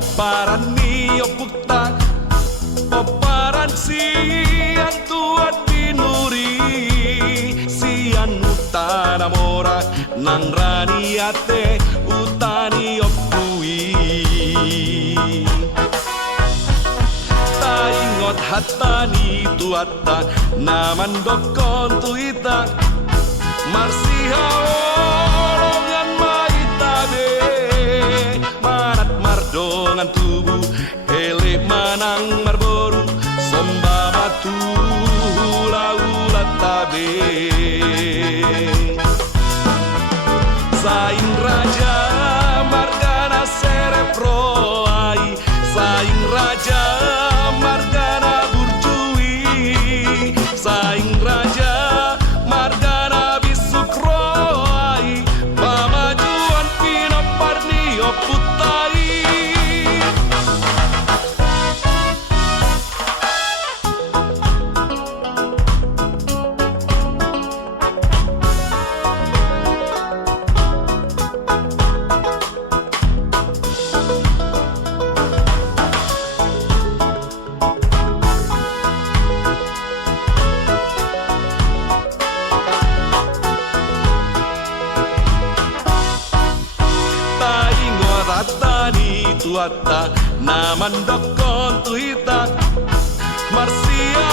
paparan ni opukta paparan siang tuan binuri sian utana mora nang raniate utani opui taingot hatani tuata naman dokon tuita marsiha orongan maitabe manat mardongan tubuh hele manang marboru somba matu laula tabe saing raja margana serepro ai saing raja margana burjui saing raja margana bisukro ai pamajuan pinaparni oputai Tani tuata naman dokon tuita marsia